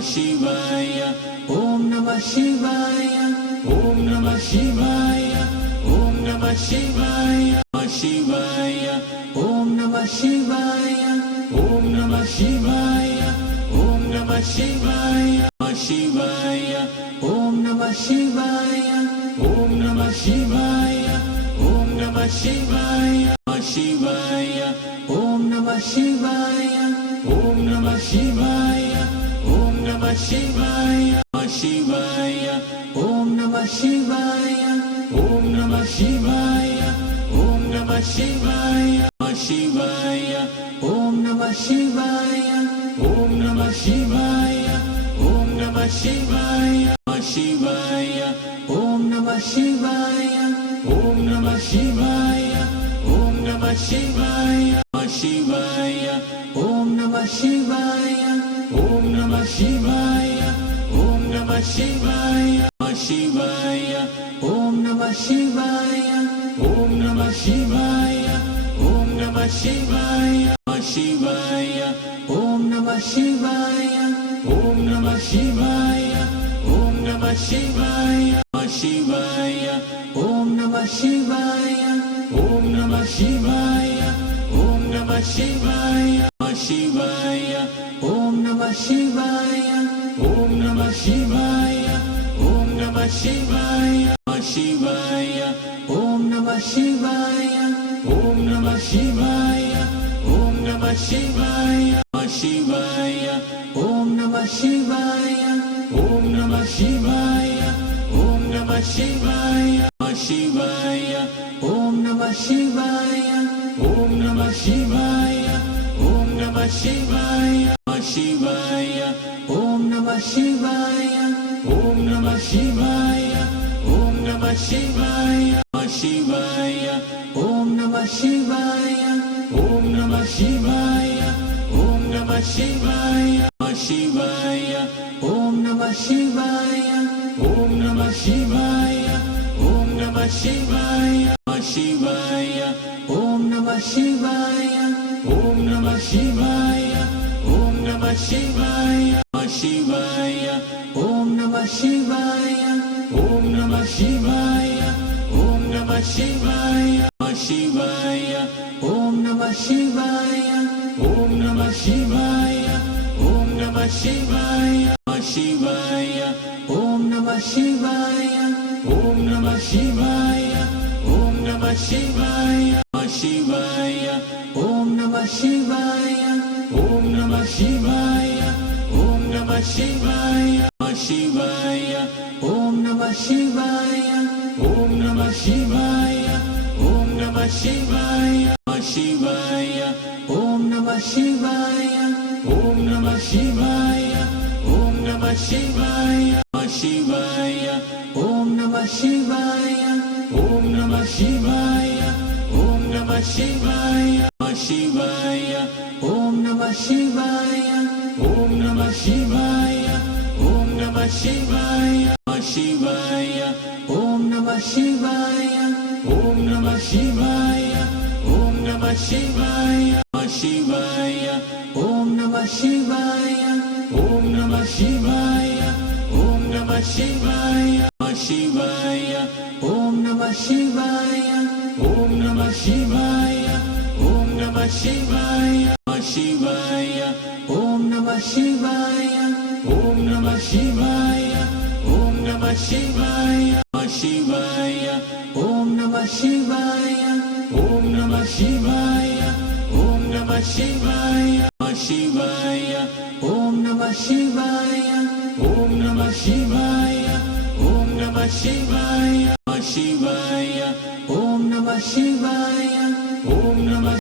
शिवाय ॐ नमः शिवाय ॐ नमः शिवाय ॐ नमः शिवाय शिवाय ॐ नमः शिवाय ॐ नमः शिवाय ॐ नमः शिवाय शिवाय ॐ नमः शिवाय ॐ नमः शिवाय ॐ नमः शिवाय शिवाय ॐ नमः शिवाय ॐ नमः शिवाय ॐ नमः शिवाय शिवाय ॐ नमः शिवाय ॐ नमः शिवाय ॐ नमः शिवाय शिवाय ॐ नमः शिवाय ॐ नमः शिवाय ॐ नमः शिवाय शिवाय ॐ नमः शिवाय ॐ नमः शिवाय ॐ नमः शिवाय शिवाय ॐ नमः शिवाय ॐ नमः शिवाय ॐ नमः शिवाय शिवाय ॐ नमः शिवाय ॐ नमः शिवाय ॐ नमः शिवाय शिवाय ॐ नमः शिवाय ॐ नमः शिवाय ॐ नमः शिवाय शिवाय ॐ नमः शिवाय ॐ नमः शिवाय ॐ नमः शिवाय शिवाय ॐ नमः शिवाय ॐ नमः शिवाय ॐ नमः शिवाय शिवाय ॐ नमः शिवाय ॐ नमः शिवाय ॐ नमः शिवाय शिवाय ॐ नमः शिवाय ॐ नमः शिवाय ॐ नमः शिवाय शिवाय ॐ नमः शिवाय ॐ नमः शिवाय ॐ नमः शिवाय शिवाय ॐ नमः शिवाय ॐ नमः शिवाय ॐ नमः शिवाय शिवाय ॐ नमः शिवाय ॐ नमः शिवाय ॐ नमः शिवाय शिवाय ॐ नमः शिवाय ॐ नमः शिवाय ॐ नमः शिवाय शिवाय ॐ नमः शिवाय ॐ नमः शिवाय ॐ नमः शिवाय शिवाय ॐ नमः शिवाय ॐ नमः शिवाय ॐ नमः शिवाय शिवाय ॐ नमः शिवाय ॐ नमः शिवाय ॐ नमः शिवाय शिवाय ॐ नमः शिवाय ॐ नमः शिवाय ॐ नमः शिवाय शिवाय ॐ नमः शिवाय ॐ नमः शिवाय ॐ नमः शिवाय शिवाय ॐ नमः शिवाय ॐ नमः शिवाय ॐ नमः शिवाय शिवाय ॐ नमः शिवाय ॐ नमः शिवाय ॐ नमः शिवाय शिवाय ॐ नमः शिवाय ॐ नमः शिवाय ॐ नमः शिवाय शिवाय ॐ नमः शिवाय ॐ नमः शिवाय ॐ नमः शिवाय शिवाय ॐ नमः शिवाय ॐ नमः शिवाय ॐ नमः शिवाय शिवाय ॐ नमः शिवाय ॐ नमः शिवाय ॐ नमः शिवाय शिवाय ॐ नमः शिवाय ॐ नमः शिवाय ॐ नमः शिवाय शिवाय ॐ नमः शिवाय ॐ नमः शिवाय ॐ नमः शिवाय शिवाय ॐ नमः शिवाय ॐ नमः शिवाय ॐ नमः शिवाय शिवाय ॐ नमः शिवाय ॐ नमः शिवाय ॐ नमः शिवाय शिवाय ॐ नमः शिवाय ॐ नमः